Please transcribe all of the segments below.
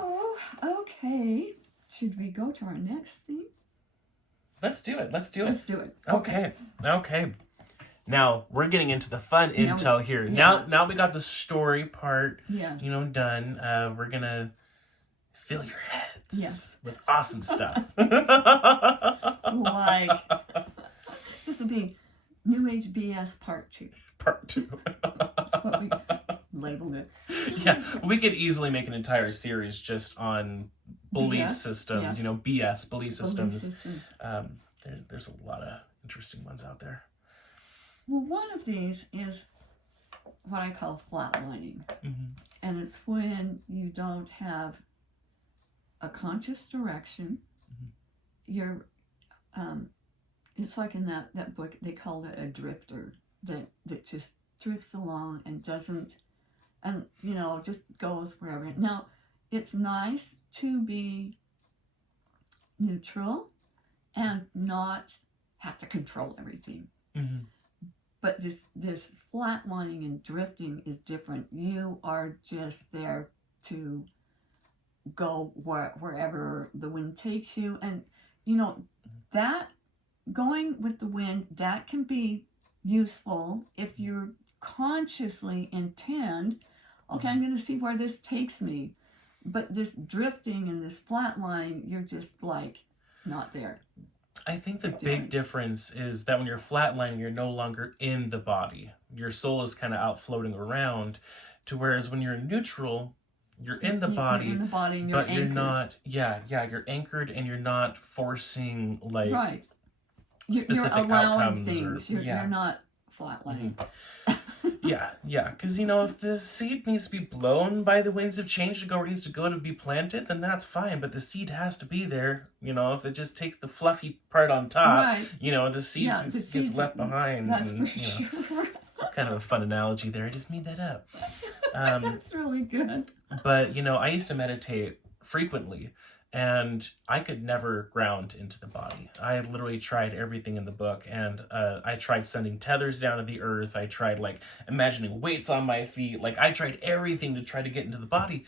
So, okay. Should we go to our next theme? Let's do it. Let's do it. Okay. Okay. Now we're getting into the fun intel here. Yeah. Now we got the story part. Yes. Done. We're gonna fill your heads with awesome stuff. Like this would be New Age BS Part 2. Part 2. That's what we labeled it. Yeah, we could easily make an entire series just on belief systems. BS belief systems. There's a lot of interesting ones out there. Well, one of these is what I call flatlining. And it's when you don't have a conscious direction. You're, it's like in that book, they called it a drifter that just drifts along and doesn't, and just goes wherever. Now, it's nice to be neutral and not have to control everything. But this flatlining and drifting is different. You are just there to go wherever the wind takes you. And, that going with the wind, that can be useful if you consciously intend, okay, I'm going to see where this takes me. But this drifting and this flatline, you're just like not there. I think the big difference is that when you're flatlining, you're no longer in the body. Your soul is kind of out floating around, to whereas when you're neutral, you're in the body, you're in the body and but you're you're anchored. not. You're anchored and you're not forcing Right. specific you're allowing outcomes. Things. You're not flatlining. Because if the seed needs to be blown by the winds of change to go where it needs to go to be planted, then that's fine. But the seed has to be there. If it just takes the fluffy part on top, the seed gets left behind. That's for sure. Kind of a fun analogy there. I just made that up. That's really good. But I used to meditate frequently, and I could never ground into the body. I literally tried everything in the book, and I tried sending tethers down to the earth. I tried imagining weights on my feet. I tried everything to try to get into the body.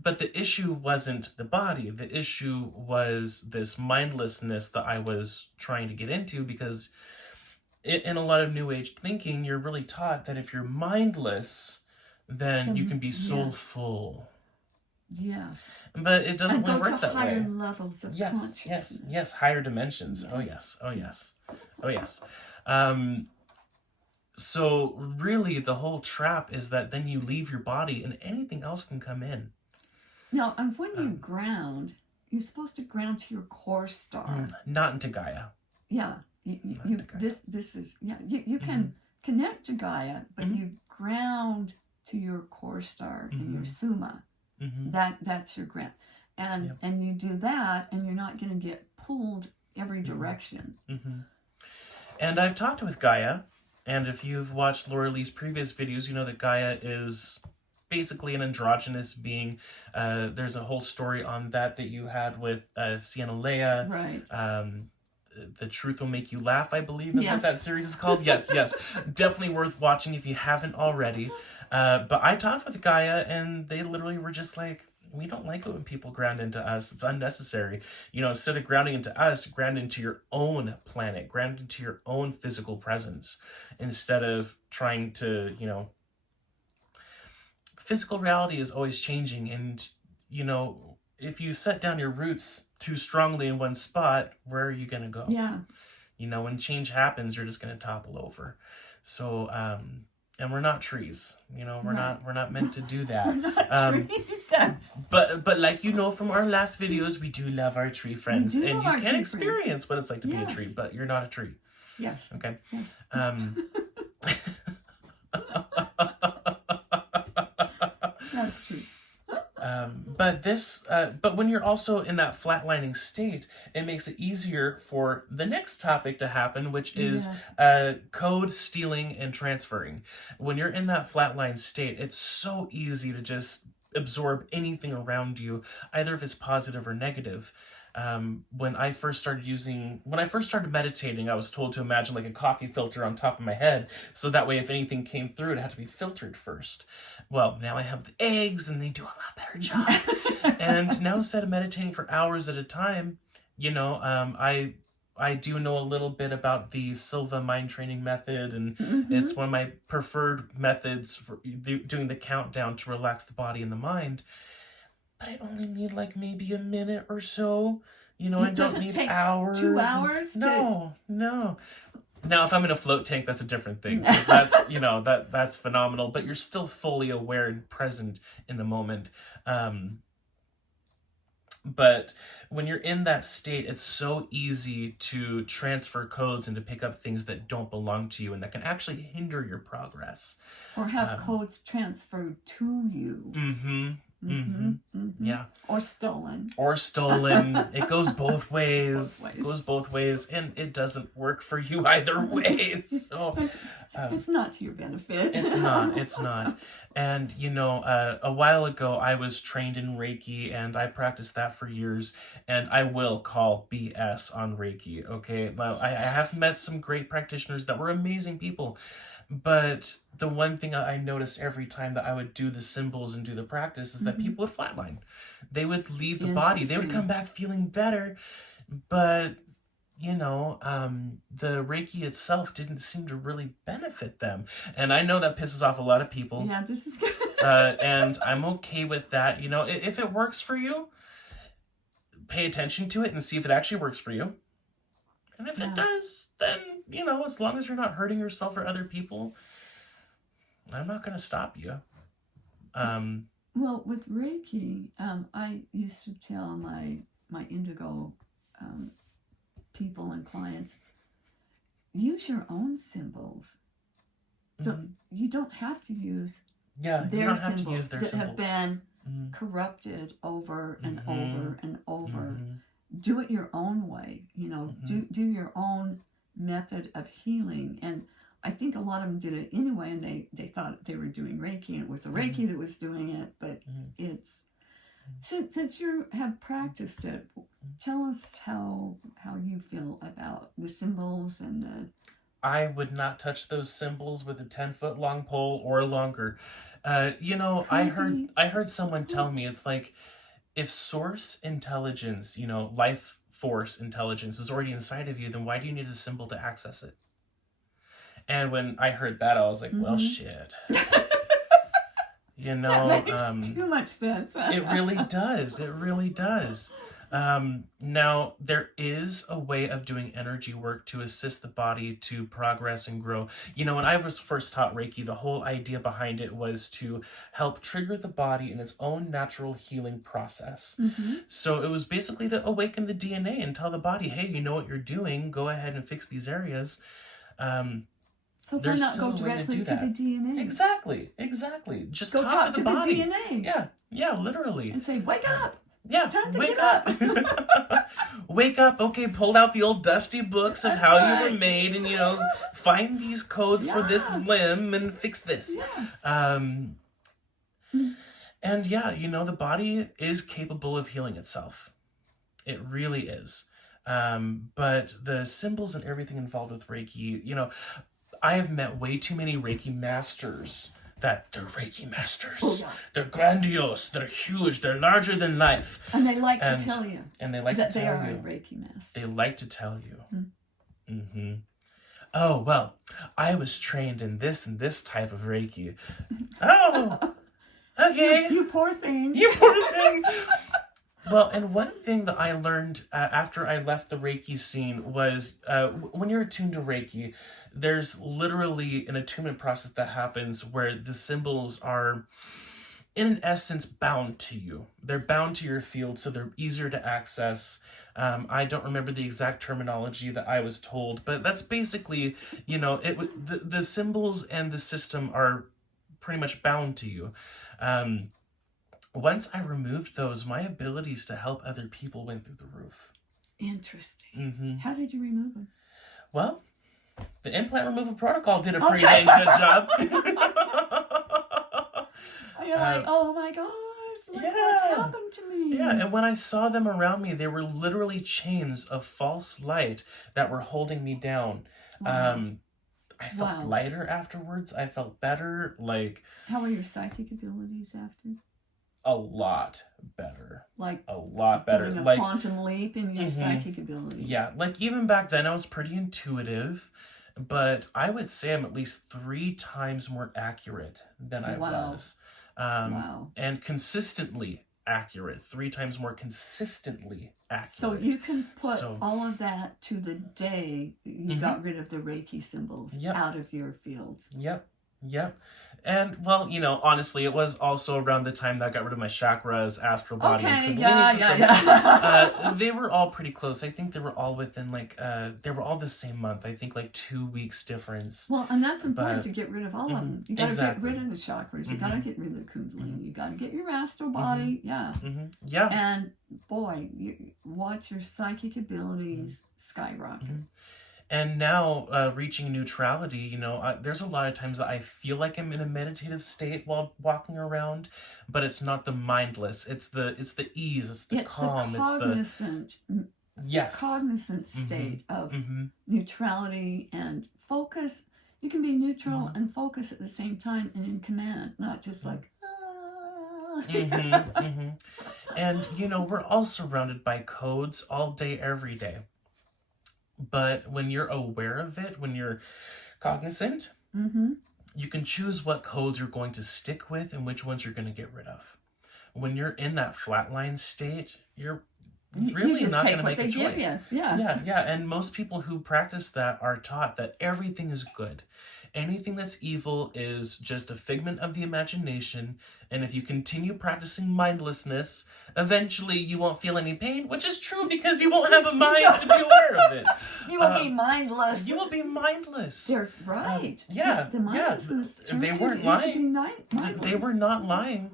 But the issue wasn't the body. The issue was this mindlessness that I was trying to get into, because in a lot of New Age thinking, you're really taught that if you're mindless, then you can be soulful. Yes. But it doesn't really work that way. Higher levels of consciousness. Yes, higher dimensions. Yes. Oh yes. So really the whole trap is that then you leave your body and anything else can come in. Now, and when you ground, you're supposed to ground to your core star. Not into Gaia. Yeah. This is you can connect to Gaia, but you ground to your core star and your Summa. That's your ground, and you do that, and you're not going to get pulled every direction. And I've talked with Gaia, and if you've watched Laura Lee's previous videos, you know that Gaia is basically an androgynous being. There's a whole story on that you had with Sienna Leia. Right. The Truth Will Make You Laugh, I believe is what that series is called. Yes. Definitely worth watching if you haven't already. But I talked with Gaia, and they literally were just like, we don't like it when people ground into us. It's unnecessary. Instead of grounding into us, ground into your own planet, ground into your own physical presence, instead of trying to, physical reality is always changing. And, if you set down your roots too strongly in one spot, where are you going to go? Yeah. When change happens, you're just going to topple over. So, and we're not trees, we're not meant to do that. We're not trees. But from our last videos, we do love our tree friends, and you can experience what it's like to be a tree, but you're not a tree. Yes. Okay. Yes. That's true. But when you're also in that flatlining state, it makes it easier for the next topic to happen, which is code stealing and transferring. When you're in that flatline state, it's so easy to just absorb anything around you, either if it's positive or negative. When I first started meditating, I was told to imagine like a coffee filter on top of my head, so that way if anything came through, it had to be filtered first. Well, now I have the eggs, and they do a lot better job. And now, instead of meditating for hours at a time, I do know a little bit about the Silva mind training method, and it's one of my preferred methods for doing the countdown to relax the body and the mind. But I only need like maybe a minute or so. I don't need hours. 2 hours? No. Now, if I'm in a float tank, that's a different thing. That's, that's phenomenal, but you're still fully aware and present in the moment. But when you're in that state, it's so easy to transfer codes and to pick up things that don't belong to you and that can actually hinder your progress. Or have codes transferred to you. Yeah. Or stolen. It goes both ways. It goes both ways, and it doesn't work for you either way. So it's not to your benefit. It's not. And a while ago I was trained in Reiki, and I practiced that for years, and I will call BS on Reiki. Okay, well, I have met some great practitioners that were amazing people. But the one thing I noticed every time that I would do the symbols and do the practice is that people would flatline. They would leave the body. They would come back feeling better. But, the Reiki itself didn't seem to really benefit them. And I know that pisses off a lot of people. Yeah, this is good. And I'm okay with that. If it works for you, pay attention to it and see if it actually works for you. And if it does, then, as long as you're not hurting yourself or other people, I'm not going to stop you. Well, with Reiki, I used to tell my indigo people and clients, use your own symbols. You don't have to use their symbols that have been corrupted over and over and over. Do it your own way, do your own method of healing. And I think a lot of them did it anyway, and they thought they were doing Reiki, and it was the Reiki that was doing it. But it's, since you have practiced it, tell us how you feel about the symbols and the... I would not touch those symbols with a 10-foot long pole or longer. I heard someone tell me, it's like, if source intelligence, life force intelligence is already inside of you, then why do you need a symbol to access it? And when I heard that, I was like, well, shit. That makes too much sense. It really does. It really does. Now, there is a way of doing energy work to assist the body to progress and grow. When I was first taught Reiki, the whole idea behind it was to help trigger the body in its own natural healing process. So it was basically to awaken the DNA and tell the body, hey, you know what you're doing, go ahead and fix these areas. So why not go directly to the DNA? Exactly. Just go talk to the body. DNA. Yeah, literally. And say, wake up. Yeah, it's time to get up. Wake up. Okay, pull out the old dusty books of how you were made, and find these codes for this limb and fix this. Yes. And the body is capable of healing itself. It really is. But the symbols and everything involved with Reiki, I have met way too many Reiki masters that they're Reiki masters. Oh, yeah. They're grandiose. They're huge. They're larger than life. And they like to tell you. And they like to tell you. That they are a Reiki master. They like to tell you. Oh, well, I was trained in this and this type of Reiki. Oh, okay. You poor thing. You poor thing. Well, and one thing that I learned after I left the Reiki scene was when you're attuned to Reiki, there's literally an attunement process that happens where the symbols are, in an essence, bound to you. They're bound to your field, so they're easier to access. I don't remember the exact terminology that I was told, but that's basically, the symbols and the system are pretty much bound to you. Once I removed those, my abilities to help other people went through the roof. Interesting. How did you remove them? Well, the implant removal protocol did a pretty dang good job. You're like, oh my gosh. Look what's happened to me. Yeah, and when I saw them around me, they were literally chains of false light that were holding me down. Wow. I felt lighter afterwards. I felt better. Like, how were your psychic abilities after? A lot better. Like a lot better. Doing a like quantum leap in your psychic abilities. Yeah, like even back then I was pretty intuitive, but I would say I'm at least 3 times more accurate than I was. And consistently accurate. 3 times more consistently accurate. So you can put all of that to the day you got rid of the Reiki symbols out of your fields. Yep. And, well, honestly, it was also around the time that I got rid of my chakras, astral body, and Kundalini system. They were all pretty close. I think they were all within, they were all the same month. I think, 2 weeks difference. Well, and that's important to get rid of all of them. You got to get rid of the chakras. You got to get rid of the Kundalini. You got to get your astral body. Yeah. And, boy, watch your psychic abilities skyrocket. And now, reaching neutrality, there's a lot of times that I feel like I'm in a meditative state while walking around, but it's not the mindless. It's the ease. It's the calm. It's the cognizant state of neutrality and focus. You can be neutral and focus at the same time and in command, not just like. And we're all surrounded by codes all day, every day. But when you're aware of it, when you're cognizant, you can choose what codes you're going to stick with and which ones you're going to get rid of. When you're in that flatline state, you're really not going to make a choice. Yeah. And most people who practice that are taught that everything is good. Anything that's evil is just a figment of the imagination, and if you continue practicing mindlessness, eventually you won't feel any pain, which is true because you won't have a mind to be aware of it. You will be mindless. You will be mindless. They're right. The mindlessness they weren't lying. They were not lying.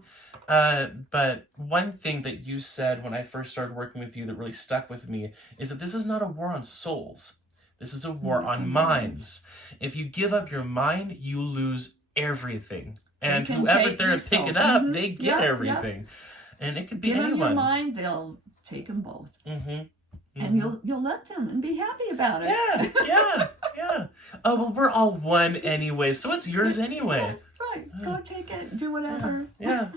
But one thing that you said when I first started working with you that really stuck with me is that this is not a war on souls. This is a war on minds. If you give up your mind, you lose everything. And whoever's there to pick it up, they get everything. And it could be anyone. Give them your mind, they'll take them both. And you'll let them and be happy about it. Yeah. Oh, well, we're all one anyway, so it's yours anyway. Yes, right. Go take it. Do whatever. Yeah.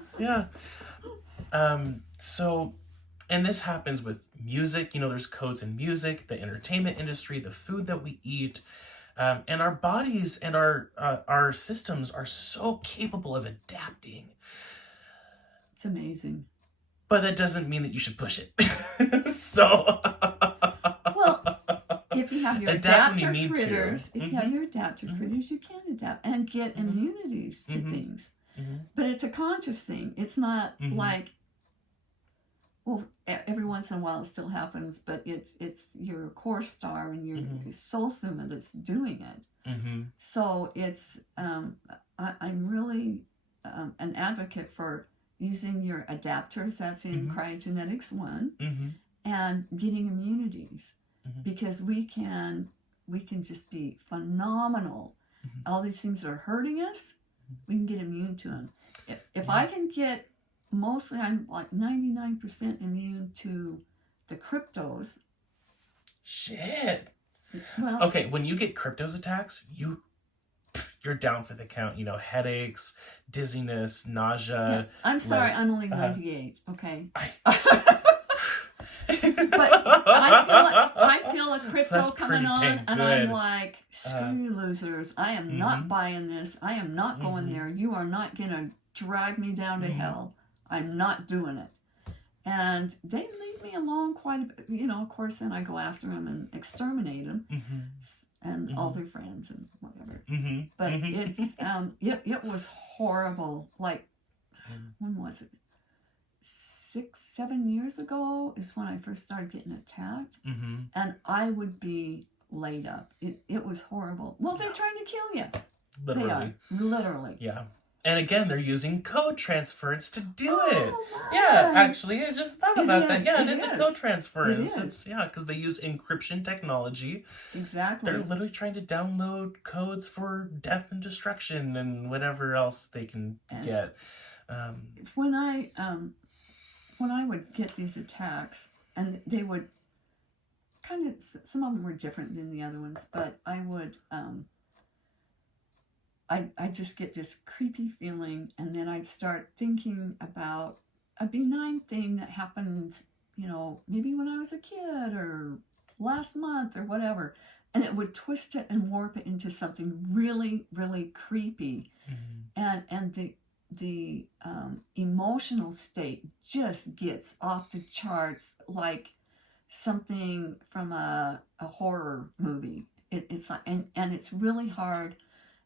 And this happens with music. There's codes in music, the entertainment industry, the food that we eat. And our bodies and our systems are so capable of adapting. It's amazing. But that doesn't mean that you should push it. Well, if you have your adapter critters, you can adapt and get immunities to things. But it's a conscious thing. It's not like, well, every once in a while it still happens, but it's your core star and your soul summa that's doing it. So it's I'm really an advocate for using your adapters. That's in Kryahgenetics 1, and getting immunities, because we can just be phenomenal. All these things that are hurting us, we can get immune to them. If I can get. Mostly, I'm like 99% immune to the cryptos. Shit. Well, okay, when you get cryptos attacks, you're down for the count. Headaches, dizziness, nausea. Yeah. I'm sorry, I'm only 98. Okay. But I feel a crypto coming on, and I'm like, screw you losers. I am not buying this. I am not going there. You are not going to drag me down to hell. I'm not doing it. And they leave me alone quite a bit. Of course, then I go after them and exterminate them and all their friends and whatever. But it's, it was horrible. Like, when was it? 6-7 years ago is when I first started getting attacked. And I would be laid up. It was horrible. Well, they're trying to kill you. Literally. They are. Literally. Yeah. And again, they're using code transference to do it. Right. Yeah, actually, I just thought about that. Yeah, it is a code transference. It is. Because they use encryption technology. Exactly. They're literally trying to download codes for death and destruction and whatever else they can get. When I when I would get these attacks, and they would kind of, some of them were different than the other ones, but I would, I just get this creepy feeling, and then I'd start thinking about a benign thing that happened, you know, maybe when I was a kid or last month or whatever, and it would twist it and warp it into something really, really creepy. And the emotional state just gets off the charts, like something from a horror movie. It's like, and it's really hard,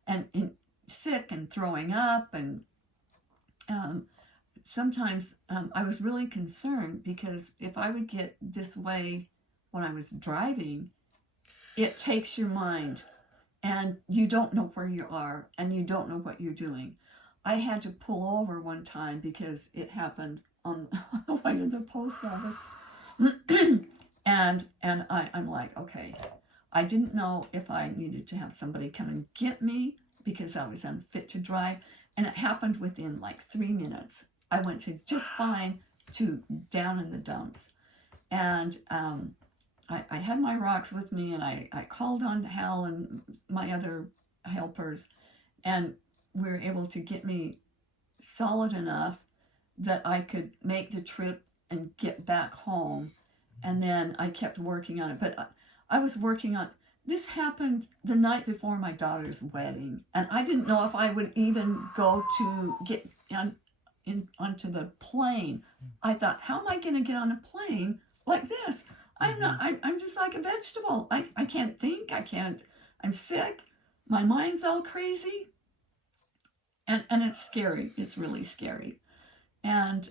and sick and throwing up, and sometimes I was really concerned, because if I would get this way when I was driving, it takes your mind, and you don't know where you are, and you don't know what you're doing. I had to pull over one time because it happened on the way to the post office. and I'm like, okay, I didn't know if I needed to have somebody come and get me because I was unfit to drive. And it happened within like 3 minutes. I went to just fine to down in the dumps. And I had my rocks with me, and I called on Hal and my other helpers, and we were able to get me solid enough that I could make the trip and get back home. And then I kept working on it. But I was working on, this happened the night before my daughter's wedding, and I didn't know if I would even go to get onto the plane. I thought, how am I going to get on a plane like this? I'm just like a vegetable. I can't think. I'm sick. My mind's all crazy. And it's scary. It's really scary. And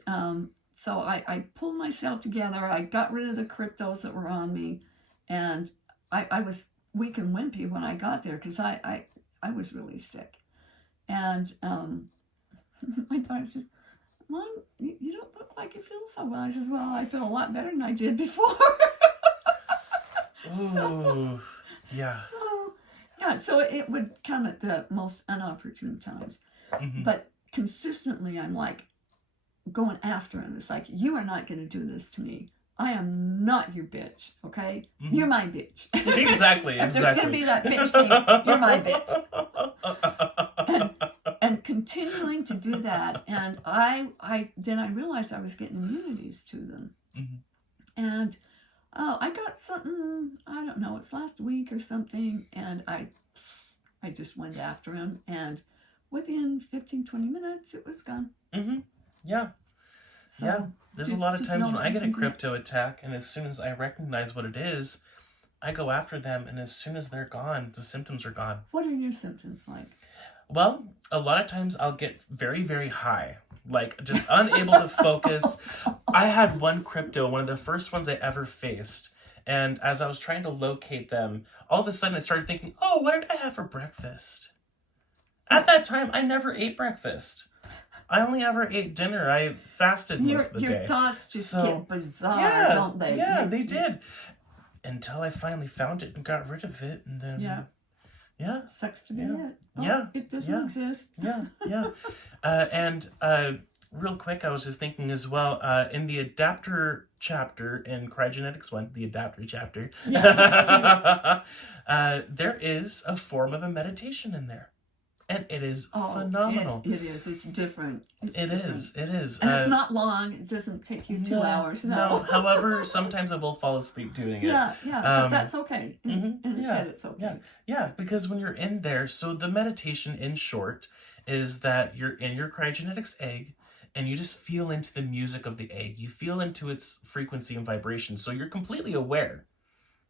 so I pulled myself together. I got rid of the cryptos that were on me. And I was weak and wimpy when I got there, because I was really sick. And my daughter says, Mom, you don't look like you feel so well. I says, well, I feel a lot better than I did before. Ooh, yeah. So it would come at the most inopportune times. But consistently, I'm like going after him. It's like, you are not going to do this to me. I am not your bitch, okay? You're my bitch. Exactly. If there's going to be that bitch thing, you're my bitch. And continuing to do that, and then I realized I was getting immunities to them. And I got something, I don't know, it's last week or something, and I just went after him, and within 15, 20 minutes, it was gone. Yeah. So yeah. There's a lot of times when I get a crypto attack, and as soon as I recognize what it is, I go after them, and as soon as they're gone, the symptoms are gone. What are your symptoms like? Well, a lot of times I'll get very, very high, like just unable to focus. I had one crypto, one of the first ones I ever faced, and as I was trying to locate them, all of a sudden I started thinking, oh, what did I have for breakfast? At that time, I never ate breakfast. I only ever ate dinner. I fasted most of the day. Your thoughts just get bizarre, don't they? Yeah, they did. Until I finally found it and got rid of it, and then... Yeah. Sucks to be it. Oh, it doesn't exist. And real quick, I was just thinking as well, in the adapter chapter in Kryahgenetics 1, the adapter chapter, there is a form of a meditation in there. And it is phenomenal. It is. It's different. It is. And it's not long. It doesn't take you 2 hours. No. However, sometimes I will fall asleep doing it. Yeah. But that's okay. And instead, it's okay. Yeah, because when you're in there, so the meditation, in short, is that you're in your Kryogenetics egg, and you just feel into the music of the egg. You feel into its frequency and vibration. So you're completely aware.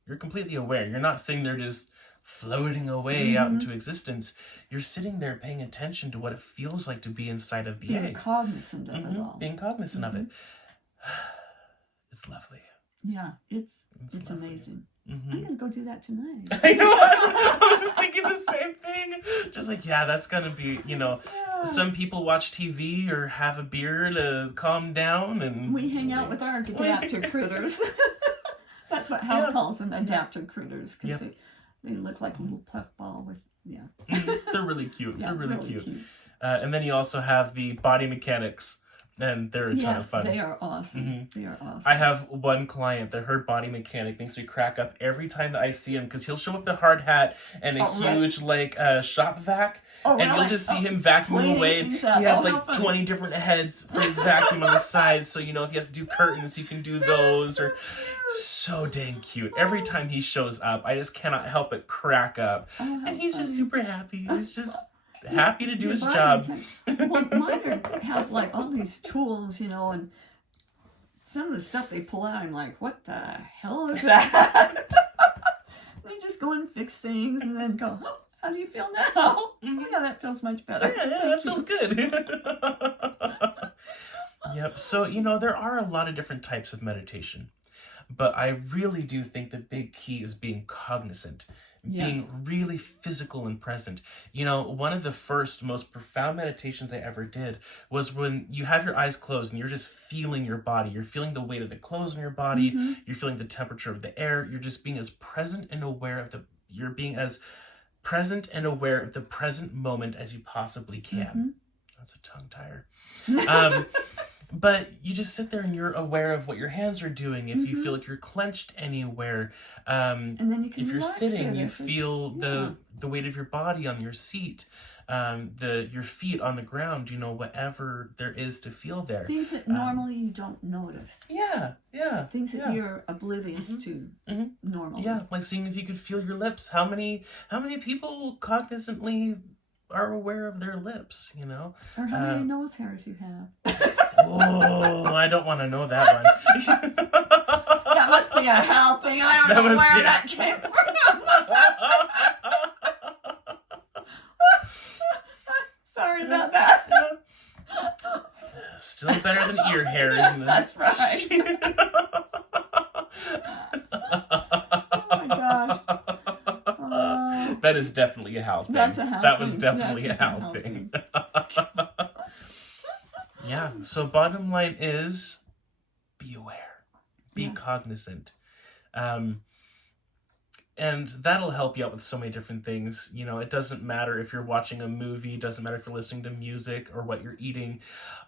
You're not sitting there just floating away out into existence. You're sitting there paying attention to what it feels like to be inside of the egg. Being cognizant of it all. Being cognizant of it. It's lovely. Yeah, it's amazing. I'm going to go do that tonight. I know. I was just thinking the same thing. Just like, that's going to be, some people watch TV or have a beer to calm down. And we hang out with our adapter critters. That's what Hal calls them, adapter critters. Because they look like a little puff ball with, They're really cute. They're really cute. And then you also have the body mechanics And they're a ton of fun. They are awesome. They are awesome. I have one client that her body mechanic makes me crack up every time that I see him, because he'll show up with a hard hat and a huge shop vac, and you'll just see him vacuuming away. And he has 20 different heads for his vacuum on the side, so if he has to do curtains, he can do those. So dang cute. Every time he shows up, I just cannot help but crack up. And he's just super happy. He's just happy to do his job. Well, mine have all these tools, and some of the stuff they pull out, I'm like, what the hell is that? They just go and fix things and then go, oh, how do you feel now? Yeah, that feels much better. Yeah, that feels good. Yep. So, there are a lot of different types of meditation, but I really do think the big key is being cognizant. Being really physical and present. One of the first most profound meditations I ever did was when you have your eyes closed and you're just feeling your body. You're feeling the weight of the clothes on your body. You're feeling the temperature of the air. You're just being as present and aware of the present moment as you possibly can. That's a tongue tire. But you just sit there and you're aware of what your hands are doing. If you feel like you're clenched anywhere, and then you can, if you're sitting, you feel the weight of your body on your seat, your feet on the ground. Whatever there is to feel there. Things that normally you don't notice. Yeah. Things that you're oblivious to normally. Yeah, like seeing if you could feel your lips. How many people cognizantly are aware of their lips? Or how many nose hairs you have. Oh, I don't want to know that one. That must be a hell thing. I don't know where that came from. Sorry about that. Still better than ear hairs. That's right. Oh my gosh. That is definitely a Hal thing. That was definitely a Hal thing. Yeah, so bottom line is, be aware, be cognizant. And that'll help you out with so many different things. It doesn't matter if you're watching a movie, doesn't matter if you're listening to music or what you're eating.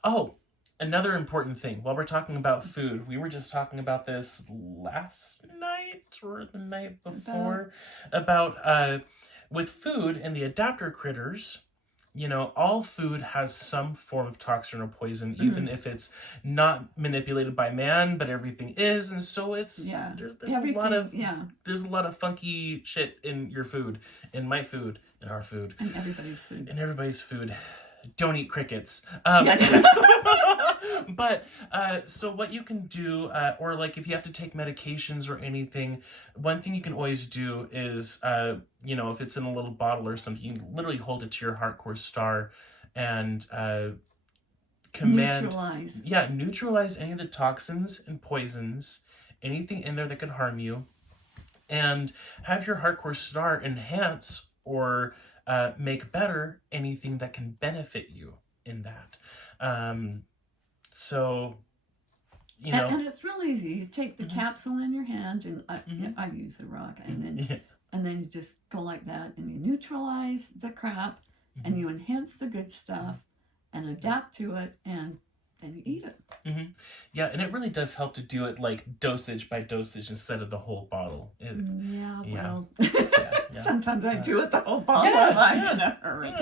Oh, another important thing, while we're talking about food, we were just talking about this last night or the night before, about with food and the adapter critters. All food has some form of toxin or poison, even if it's not manipulated by man, but everything is, and so it's there's a lot of funky shit in your food, in my food, in our food, and everybody's food. Don't eat crickets. But so what you can do, or if you have to take medications or anything, one thing you can always do is, if it's in a little bottle or something, you can literally hold it to your heart core star and neutralize any of the toxins and poisons, anything in there that could harm you, and have your heart core star enhance or make better anything that can benefit you in that. So, and it's real easy. You take the capsule in your hand, and I use the rock, and then you just go like that, and you neutralize the crap, and you enhance the good stuff, and adapt to it, and then you eat it. Yeah, and it really does help to do it dosage by dosage instead of the whole bottle. Sometimes I do it the whole bottle if I'm in a hurry.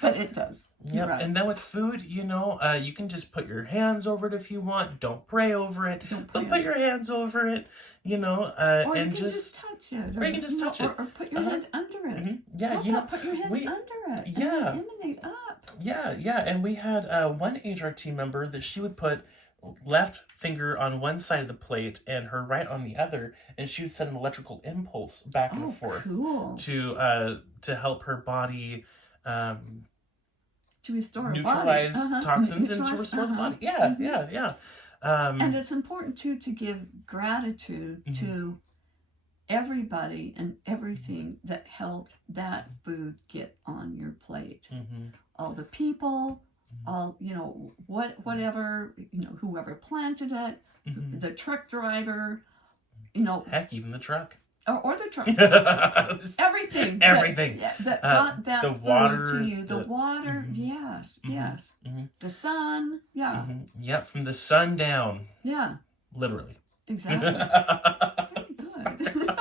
But it does. Yep. Right. And then with food, you can just put your hands over it if you want. Don't pray over it. But put your hands over it, or and you can just touch it. Or you can just touch it. Or put your hand under it. Put your hand under it. Yeah. And emanate up. Yeah. And we had one HRT member that she would put left finger on one side of the plate and her right on the other, and she would send an electrical impulse back and forth to help her body to restore neutralize toxins and to restore the body. Yeah. And it's important too to give gratitude to everybody and everything that helped that food get on your plate. All the people, all whatever, whoever planted it, the truck driver, heck, even the truck. or the truck. Everything. Everything. That got that the food water to you. The water, yes. The sun, Yep, from the sun down. Yeah. Literally. Exactly. Very good.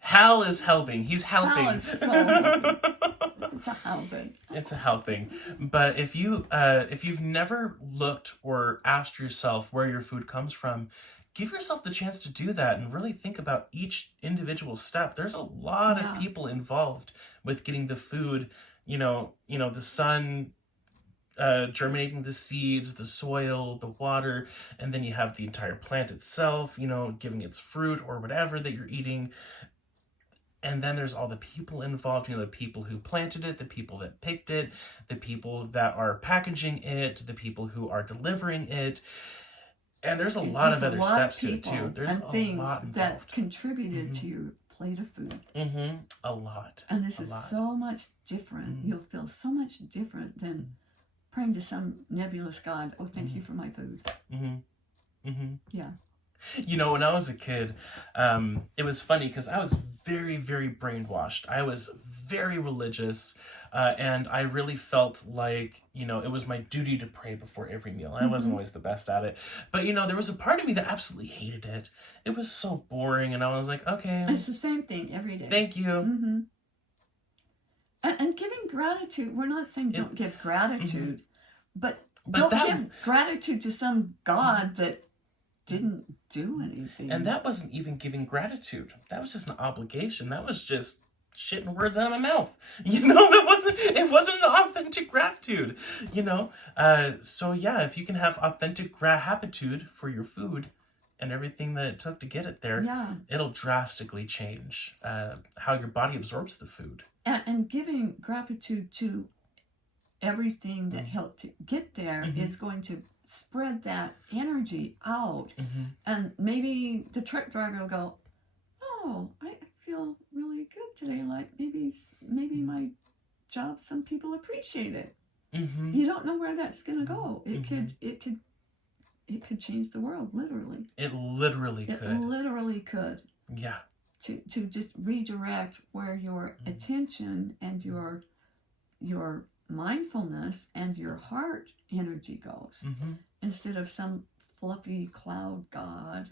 Hal is helping. He's helping. Hal is so helping. It's a helping. It's a helping. But if you've never looked or asked yourself where your food comes from, give yourself the chance to do that and really think about each individual step. There's a lot of people involved with getting the food, the sun germinating the seeds, the soil, the water, and then you have the entire plant itself, giving its fruit or whatever that you're eating. And then there's all the people involved, the people who planted it, the people that picked it, the people that are packaging it, the people who are delivering it. And there's a lot of other steps to it too. There's and a things lot involved that contributed to your plate of food. A lot. And this is so much different. You'll feel so much different than praying to some nebulous God. Oh, thank you for my food. Yeah. When I was a kid, it was funny because I was very, very brainwashed. I was very religious, and I really felt like, it was my duty to pray before every meal. I wasn't always the best at it. But, there was a part of me that absolutely hated it. It was so boring, and I was like, okay. It's the same thing every day. Thank you. And giving gratitude, we're not saying don't give gratitude, but don't give gratitude to some God that didn't do anything. And that wasn't even giving gratitude. That was just an obligation. That was just shitting words out of my mouth. It wasn't an authentic gratitude, So yeah, if you can have authentic Grahappitude for your food and everything that it took to get it there, it'll drastically change how your body absorbs the food. And giving gratitude to everything that helped to get there is going to spread that energy out. And maybe the truck driver will go, oh, I feel really good today. Like maybe my job, some people appreciate it. You don't know where that's going to go. It could change the world, literally. It literally could. Yeah. To just redirect where your attention and your mindfulness and your heart energy goes, instead of some fluffy cloud god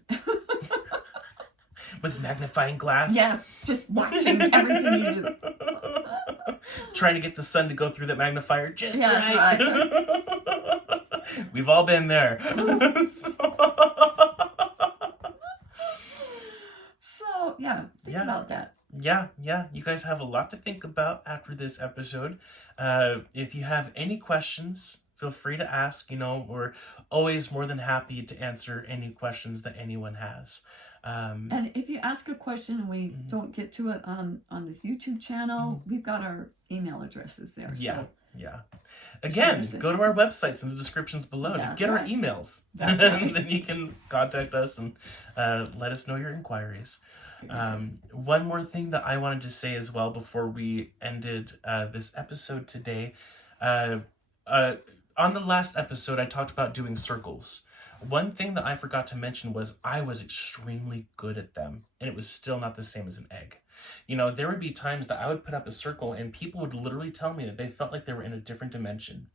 with magnifying glass. Yes, just watching everything you do. Trying to get the sun to go through that magnifier just right. We've all been there. So think about that. Yeah. You guys have a lot to think about after this episode. If you have any questions, feel free to ask. We're always more than happy to answer any questions that anyone has. And if you ask a question and we don't get to it on this YouTube channel, we've got our email addresses there. Yeah. Again, go to our websites in the descriptions below to get our emails. That's right. Then you can contact us and let us know your inquiries. One more thing that I wanted to say as well before we ended this episode today. On the last episode, I talked about doing circles. One thing that I forgot to mention was I was extremely good at them, and it was still not the same as an egg. There would be times that I would put up a circle and people would literally tell me that they felt like they were in a different dimension.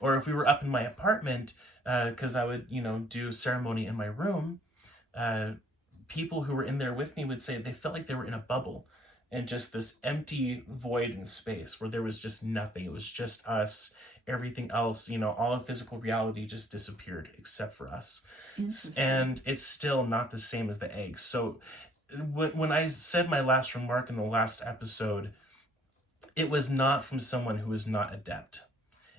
Or if we were up in my apartment, because I would, do ceremony in my room, people who were in there with me would say they felt like they were in a bubble and just this empty void in space where there was just nothing. It was just us. Everything else, all of physical reality just disappeared except for us. And it's still not the same as the egg. So when I said my last remark in the last episode, it was not from someone who was not adept.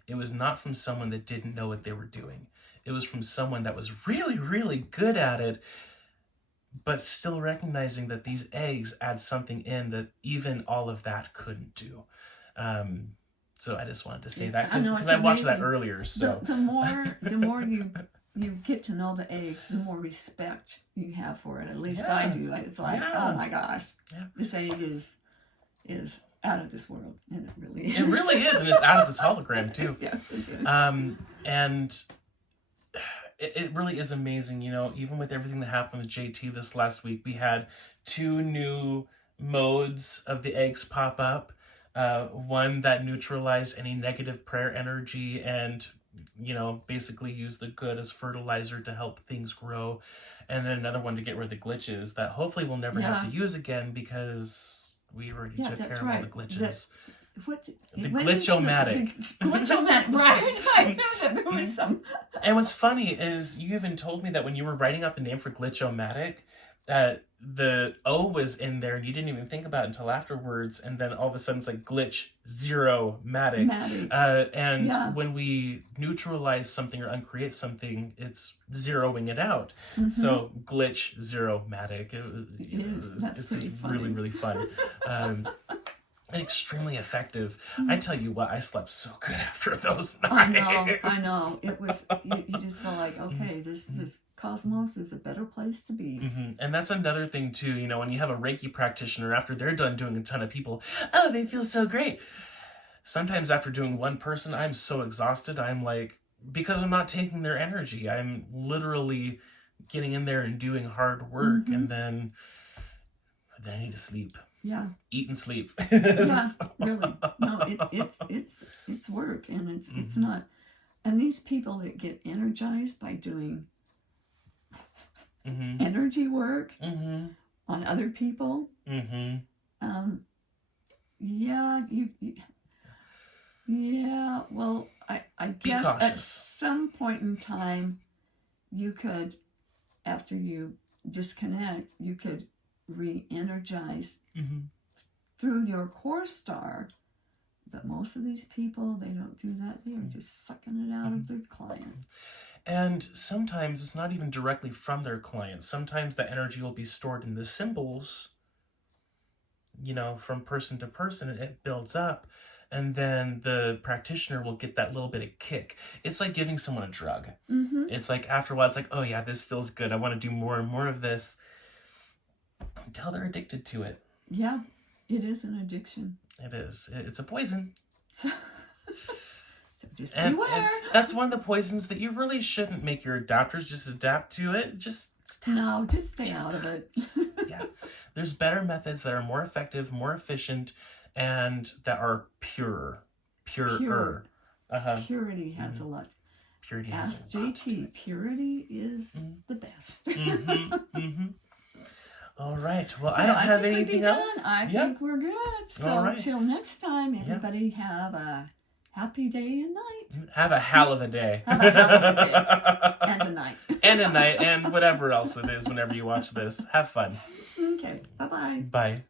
It was not from someone that didn't know what they were doing. It was from someone that was really, really good at it, but still recognizing that these eggs add something in that even all of that couldn't do. So I just wanted to say that because I watched that earlier. So the more you get to know the egg, the more respect you have for it. At least I do. It's like, oh my gosh, this egg is out of this world, and it really is. It really is, and it's out of this hologram too. Yes, it is. And it really is amazing, you know, even with everything that happened with JT this last week, we had 2 new modes of the eggs pop up. One that neutralized any negative prayer energy and, you know, basically use the good as fertilizer to help things grow. And then another one to get rid of the glitches that hopefully we'll never have to use again because we already took care of all the glitches. The glitchomatic. The glitchomatic, right? I knew that there was some. And what's funny is you even told me that when you were writing out the name for glitchomatic, the O was in there and you didn't even think about it until afterwards, and then all of a sudden it's like glitch zero matic. And when we neutralize something or uncreate something, it's zeroing it out. So glitch zero matic. It's just really, really fun. And extremely effective. I tell you what, I slept so good after those nights. I know. It was, you just felt like, okay, this cosmos is a better place to be. And that's another thing too, you know, when you have a Reiki practitioner, after they're done doing a ton of people, oh, they feel so great. Sometimes after doing one person, I'm so exhausted. I'm like, because I'm not taking their energy, I'm literally getting in there and doing hard work, and then I need to sleep. Yeah. Eat and sleep. Yeah, really. No, it's work, and it's not. And these people that get energized by doing energy work on other people, well, I guess at some point in time, you could, after you disconnect, you could re-energize through your core star. But most of these people, they don't do that. They are just sucking it out of their client. And sometimes it's not even directly from their client. Sometimes the energy will be stored in the symbols, you know, from person to person, and it builds up. And then the practitioner will get that little bit of kick. It's like giving someone a drug. It's like after a while, it's like, oh yeah, this feels good. I want to do more and more of this. Until they're addicted to it. Yeah, it is an addiction. It is. It's a poison. So just beware. And that's one of the poisons that you really shouldn't make your adapters just adapt to it. Just stay out of it. Yeah. There's better methods that are more effective, more efficient, and that are purer. Purity has a lot. Purity has a lot. Ask JT. Purity is the best. All right. Well, I don't have anything else. I think we're good. So till next time, everybody have a happy day and night. Have a hell of a day. Have a hell of a day. And a night. And a night, and whatever else it is whenever you watch this. Have fun. Okay. Bye-bye. Bye.